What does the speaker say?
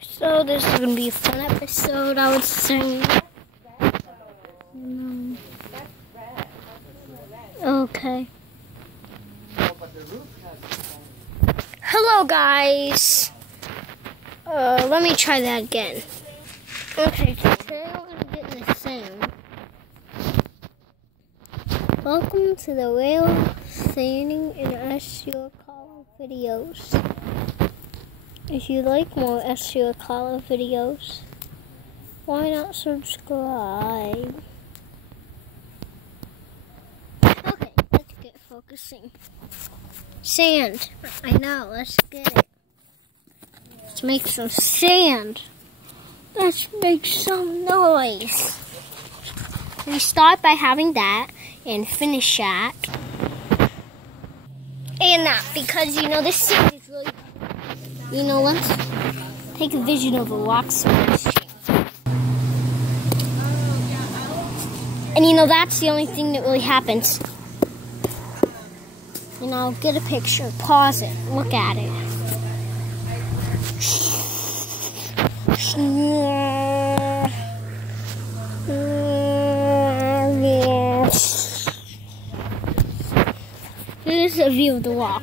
So this is gonna be a fun episode, I would say. Okay. Hello, guys. Let me try that again. Okay, today I'm gonna get in the sand. Welcome to the whale sanding and SEO collar videos. If you like more SEO collar videos, why not subscribe? Okay, let's get focusing. Sand. I know, let's get it. Let's make some sand. Let's make some noise. We start by having that and finish that. And that, because this sand is really, let's take a vision of a rock smash. And that's the only thing that really happens. Get a picture, pause it, look at it. Here's a view of the rock.